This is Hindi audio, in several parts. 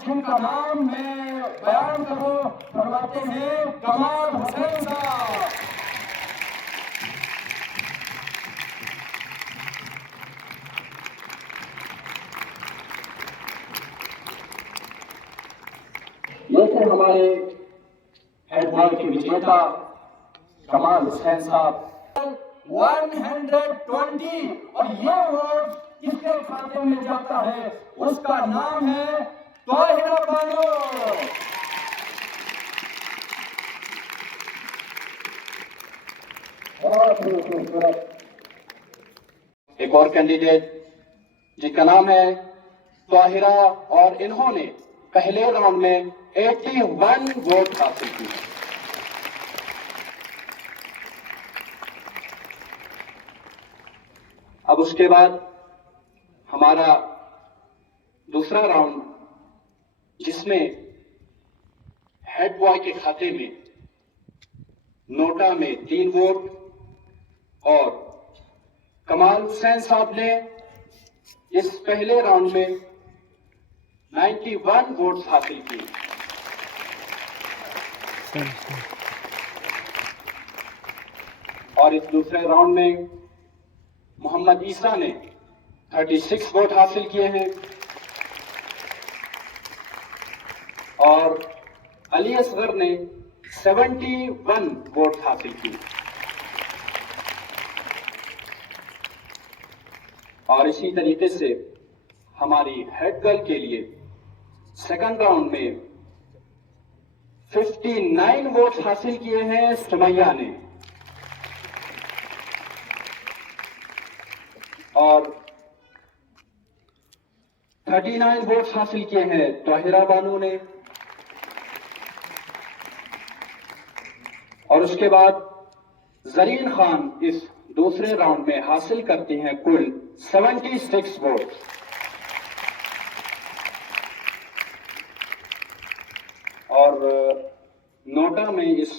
जिनका नाम मैं बयान करूं, फरमाते हैं कमाल हुसैन साहब। ये थे हमारे हेड बॉय के विजेता कमाल हुसैन साहब। 120 और ये अवार्ड किसके खाते में जाता है, उसका नाम है ताहिरा बानो। एक और कैंडिडेट जिसका नाम है ताहिरा, और इन्होंने पहले राउंड में 81 वोट हासिल किए। अब उसके बाद हमारा दूसरा राउंड, जिसमें हेड बॉय के खाते में नोटा में 3 वोट और कमाल हुसैन साहब ने इस पहले राउंड में 91 वोट्स हासिल किए। और इस दूसरे राउंड में मोहम्मद ईसा ने 36 वोट हासिल किए हैं और अली असगर ने 71 वोट हासिल किए। और इसी तरीके से हमारी हेड गर्ल के लिए सेकंड राउंड में 59 वोट हासिल किए हैं सुमैया ने और 39 वोट्स हासिल किए हैं ताहिरा बानो ने। और उसके बाद जरीन खान इस दूसरे राउंड में हासिल करती हैं कुल 76 वोट। और नोटा में इस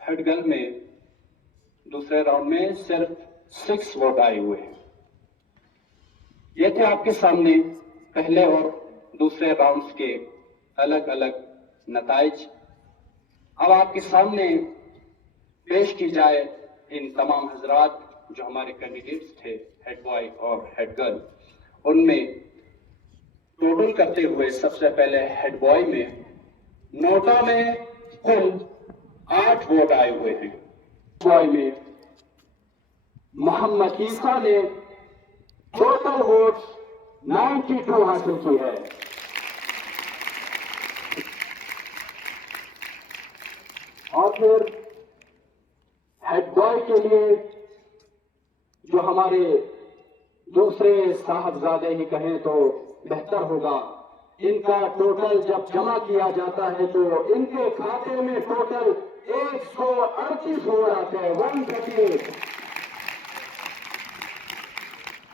हेडगर्ल में दूसरे राउंड में सिर्फ 6 वोट आए हुए हैं। ये थे आपके सामने पहले और दूसरे राउंड्स के अलग अलग नताइज। अब आपके सामने पेश की जाए इन तमाम हजरात जो हमारे कैंडिडेट्स थे हेड बॉय और हेड गर्ल, उनमें टोटल करते हुए सबसे पहले हेड बॉय में नोटा में कुल 8 वोट आए हुए हैं। बॉय में मोहम्मद ईसा ने टोटल वोट 92 हासिल की है। और फिर हेड बॉय के लिए जो हमारे दूसरे साहबजादे ही कहें तो बेहतर होगा, इनका टोटल जब जमा किया जाता है तो इनके खाते में टोटल 138 वोट आते हैं। 138।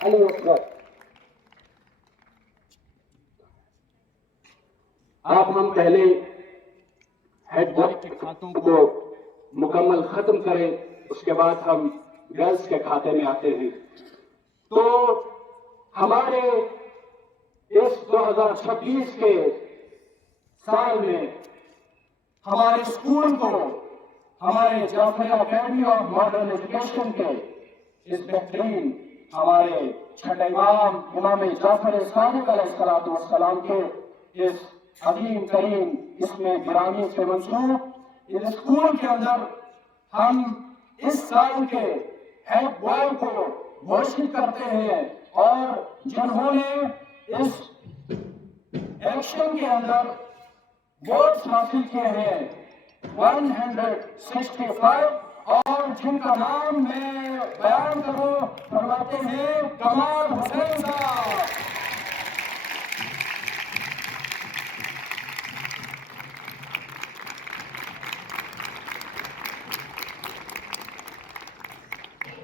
अली असगर, आप हम पहले हेड बॉय के खातों को मुकम्मल खत्म करें, उसके बाद हम गर्ल्स के खाते में आते हैं। तो हमारे इस 2026 के साल में हमारे स्कूल को हमारे Jafaria academy of modern education के इस बेहतरीन हमारे छठे इमाम जाफर सादिक अलैहिस्सलाम के इस अजीम तरीन इसमें गिरामी से मंसूब इस स्कूल के अंदर हम इस साल के हेड बॉय को घोषित करते हैं और जिन्होंने इस एक्शन के अंदर वोट्स हासिल किए हैं 165 और जिनका नाम मैं बयान करूं, फरमाते हैं कमाल हुसैन साहब।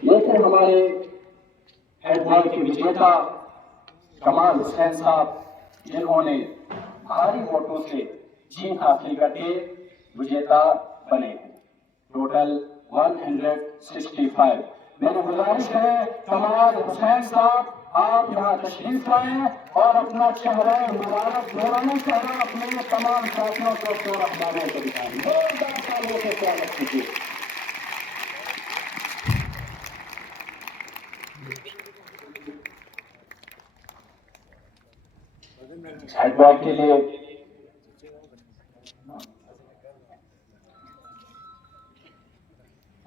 ये थे हमारे हेड बॉय के विजेता कमाल हुसैन साहब, जिन्होंने भारी वोटों से जीत हासिल करके विजेता बने हैं। टोटल 165। मेरी गुजारिश है कमाल हुसैन साहब आप यहाँ तशरीफ लाएं और अपना चेहरा मुबारक नूरानी चेहरा अपने तमाम साथियों को रहमाने को दिखाएं। जोरदार तालियों से स्वागत कीजिए। हेडबॉय के लिए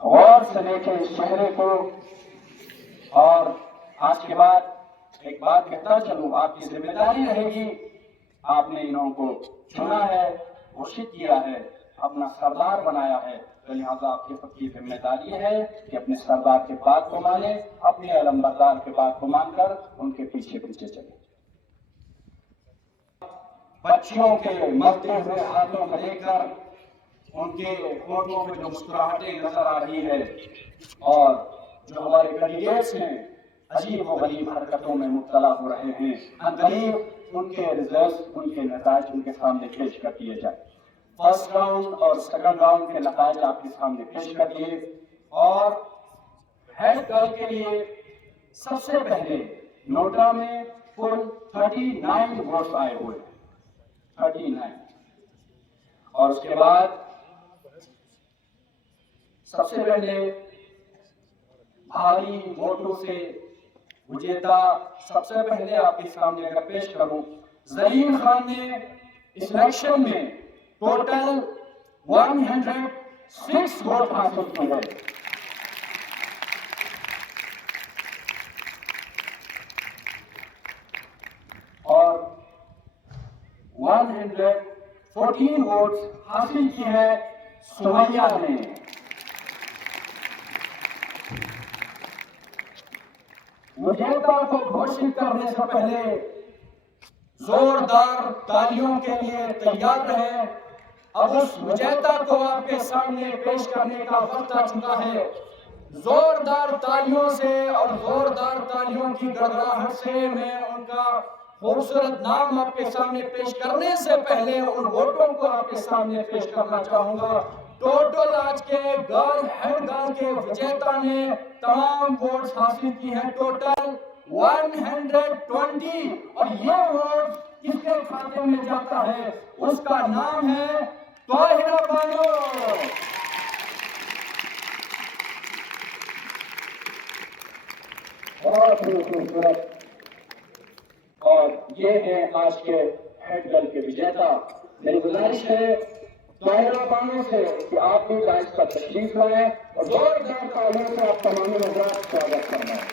गौर से देखें इस चेहरे को। और आज के बाद एक बात कहता चलूं, आपकी जिम्मेदारी रहेगी, आपने इन लोगों को चुना है, घोषित किया है, अपना सरदार बनाया है, तो लिहाजा आपके सबकी जिम्मेदारी है कि अपने सरदार के बात को माने, अपने अलमबरदार के बात को मानकर उनके पीछे पीछे चले। बच्चियों के मरते हुए हाथों को देखकर उनके होठों में जो मुस्कुराहटें नजर आ रही है और जो हमारे कैंडिडेट्स हैं अजीब व गरीब हरकतों में मुब्तला हो रहे हैं, अनकरीब उनके रिजल्ट, उनके नताज उनके सामने पेश कर दिए जाए। फर्स्ट राउंड और सेकंड राउंड के नताज आपके सामने पेश कर दिए। और हेड गर्ल के लिए सबसे पहले नोटा में कुल 39 वोट्स आए हुए, 39। और उसके बाद सबसे पहले भारी वोटों से विजेता सबसे पहले आपके सामने अगर पेश करूं, जलीम खान ने इस इलेक्शन में टोटल 106 वोट हासिल किए हैं। और 114 वोट हासिल की है सुमैया ने। विजेता को घोषित करने से पहले जोरदार तालियों के लिए तैयार रहे। अब उस विजेता को आपके सामने पेश करने का वक्त आ चुका है। जोरदार तालियों से और जोरदार तालियों की गड़गड़ाहट से मैं उनका खूबसूरत नाम आपके सामने पेश करने से पहले उन वोटों को आपके सामने पेश करना चाहूंगा। टोटल आज के हेड गर्ल के विजेता ने तमाम वोट्स हासिल की हैं, टोटल 120। और ये वोट किसके खाते में जाता है, उसका नाम है ताहिरा बानो। बहुत खूबसूरत। और ये है आज के हेड गर्ल के विजेता। मेरी गुजारिश है ताहिरा बानो से कि आप भी डाइस पर तशरीफ लाएं और जोरदार तालियों से आप तमाम हज़रात स्वागत करना है।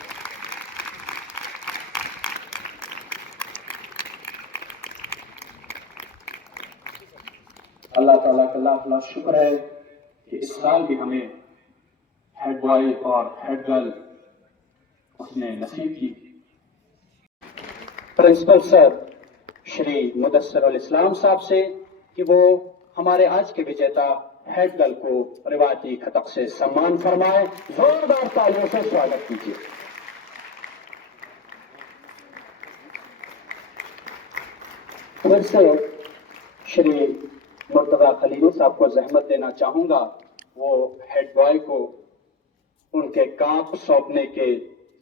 अल्लाह ताला का लाख लाख शुक्र है कि इस साल भी हमें हेड बॉय और हेड गर्ल उसने नसीब की। प्रिंसिपल सर श्री मुदस्सिरुल इस्लाम साहब से कि वो हमारे आज के विजेता हेड गर्ल को रिवायती खतक से सम्मान फरमाए। जोरदार तालियों से स्वागत कीजिए। फिर से श्री मुर्तजा खलीलू साहब को जहमत देना चाहूंगा, वो हेड बॉय को उनके काप सौंपने के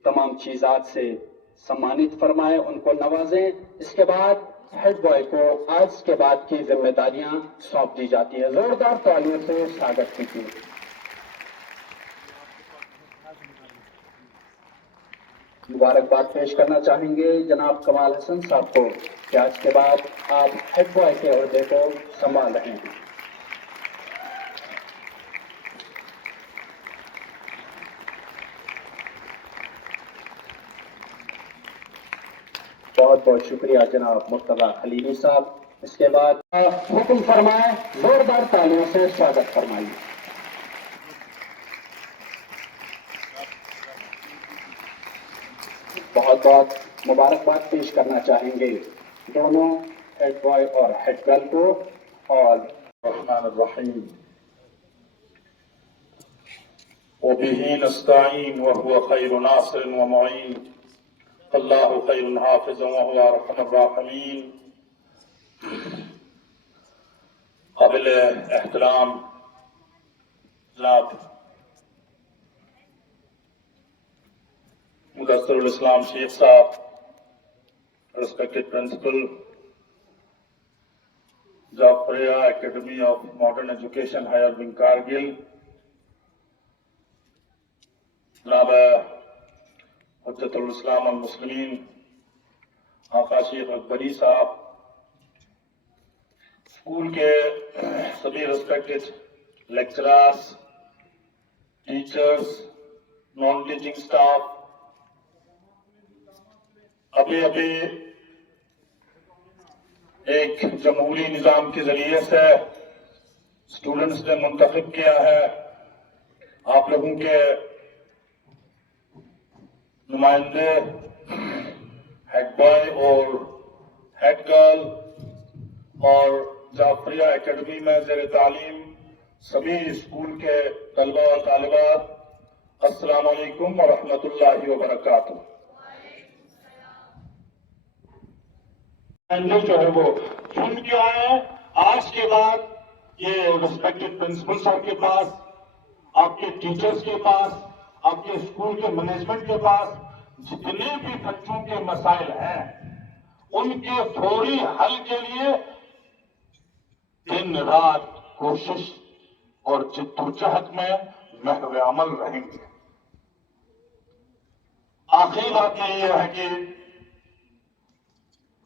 तमाम चीजात से सम्मानित फरमाए, उनको नवाजें। इसके बाद हेड बॉय को आज के बाद की जिम्मेदारियां सौंप दी जाती है। जोरदार तालियों से स्वागत कीजिए। मुबारकबाद पेश करना चाहेंगे जनाब कमाल हसन साहब को कि आज के बाद आप हेड बॉय के ओहदे को संभाल रहे हैं। बहुत बहुत शुक्रिया जनाब मुर्तजा खलीली साहब। इसके बाद हुक्म फरमाए, जोरदार तालियों से स्वागत फरमाइए। बहुत बहुत मुबारकबाद पेश करना चाहेंगे दोनों हेड बॉय और हेड गर्ल को। और रहमान रहीम वबिही नस्तईन वहुवा खैरु नासिर व मुईन अल्लाहु खैरुन हाफिज़ व हुवा अरहमुर राहिमीन। काबिल एहतराम जनाब मुदस्सिरुल इस्लाम शेख साहब, respected principal, Jafria Academy of Modern Education, Higher Wing Kargil, जनाब हुज्जतुल इस्लाम अल मुस्लिमीन आका शेख अकबरी साहब, स्कूल के सभी respected lecturers, teachers, non teaching staff, अभी एक जमहूरी निजाम के जरिए से स्टूडेंट्स ने मुंतखब किया है आप लोगों के नुमाइंदे, हेड बॉय और हेड गर्ल, और जाफरिया एकेडमी में ज़ेर तालीम सभी स्कूल के तलबा और तालिबात, अस्सलाम वालेकुम व रहमतुल्लाहि व बरकातुहू। जो है वो चुन के आए। आज के बाद ये रिस्पेक्टेड प्रिंसिपल सर के पास, आपके टीचर्स के पास, आपके स्कूल के मैनेजमेंट के पास जितने भी बच्चों के मसाइल हैं, उनके फौरी हल के लिए दिन रात कोशिश और जिद्दोजहद में महव अमल रहेंगे। आखिरी बात यही है कि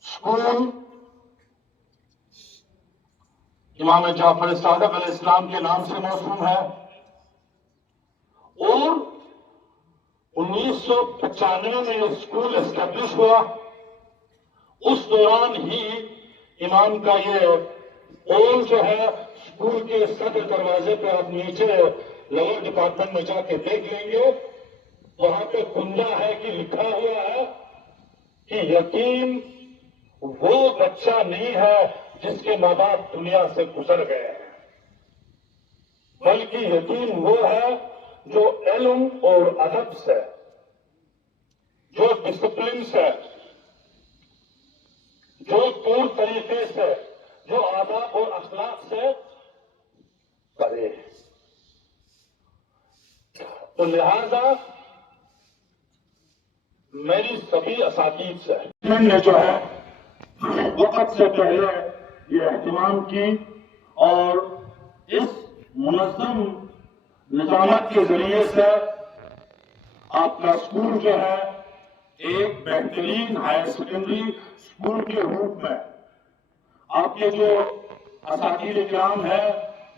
स्कूल इमाम जाफर सादिक अलैहिस्सलाम के नाम से मौसूम है और 1995 में यह स्कूल एस्टेब्लिश हुआ। उस दौरान ही इमाम का ये ओल जो है, स्कूल के सदर दरवाजे पे आप नीचे लोअर डिपार्टमेंट में जाके देख लेंगे, वहां पे कुंजा है कि लिखा हुआ है कि यतीम वो बच्चा नहीं है जिसके माँ बाप दुनिया से गुजर गए हैं, बल्कि यतीम वो है जो इल्म और अदब से, जो डिसिप्लिन से, जो तौर तरीके से, जो आदाब और अखलाक से पढ़े। तो लिहाजा मेरी सभी असातीज़ से मैंने जो है वक्त से पहले ये एहतिमाम की और इस मुनज़्ज़म निजामत के जरिए से आपका स्कूल जो है एक बेहतरीन हायर सेकेंडरी स्कूल के रूप में, आपके जो असातिज़े किराम है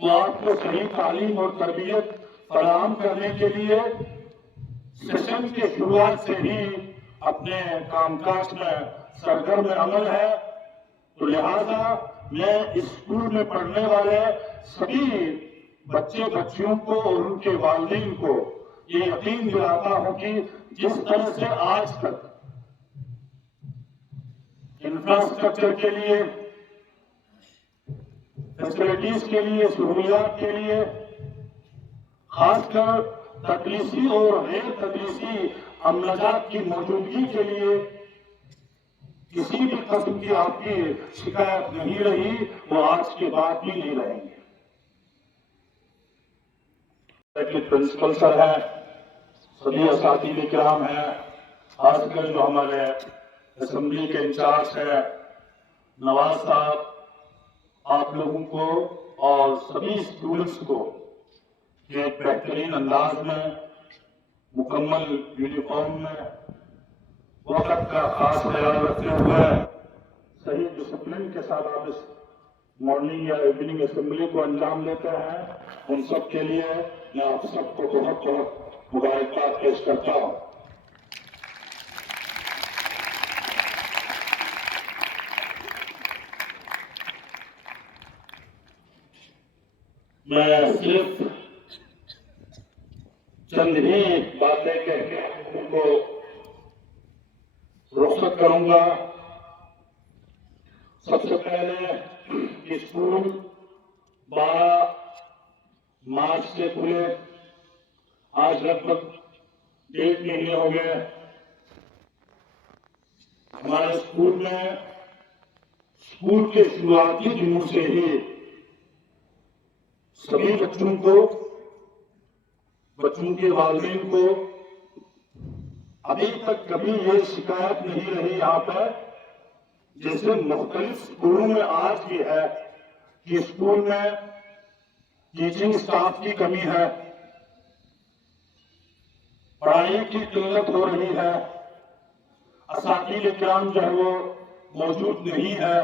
वो आपको सही तालीम और तरबियत फराहम करने के लिए सेशन के शुरुआत से ही अपने कामकाज में सरगर्म अमल है। तो लिहाजा मैं इस स्कूल में पढ़ने वाले सभी बच्चे बच्चियों को और उनके वालिदैन को ये यकीन दिलाता हूं कि जिस तरह से आज तक इंफ्रास्ट्रक्चर के लिए, फैसिलिटीज के लिए, सहूलियात के लिए, खासकर तदरीसी और गैर तदरीसी अमलजात की मौजूदगी के लिए किसी भी किस्म की आपकी शिकायत नहीं रही, वो आज के बाद भी नहीं रहेंगे। प्रिंसिपल सर है, सभी असातिज़े किराम हैं, खासकर जो हमारे असेंबली के इंचार्ज है नवाज साहब, आप लोगों को और सभी स्टूडेंट्स को एक बेहतरीन अंदाज में, मुकम्मल यूनिफॉर्म में, वक्त का खास ख्याल रखते हुए सही डिसिप्लिन के साथ आप इस मॉर्निंग या इवनिंग असेंबली को अंजाम देते हैं, उन सब के लिए मैं आप सबको बहुत बहुत मुबारकबाद पेश करता हूं। मैं सिर्फ चंद ही बातें कह के उनको रुखसत करूंगा। सबसे पहले स्कूल 12 मार्च से खुले, आज लगभग 1 महीने हो गए। हमारे स्कूल में स्कूल के शुरुआती दिनों से ही सभी बच्चों को, बच्चों के वालिदैन को अभी तक कभी ये शिकायत नहीं रही यहाँ पर जैसे मुख्तलिफ स्कूलों में आज भी है कि स्कूल में टीचिंग स्टाफ की कमी है, पढ़ाई की किल्लत हो रही है, असातिज़-ए-किराम जो है वो मौजूद नहीं है,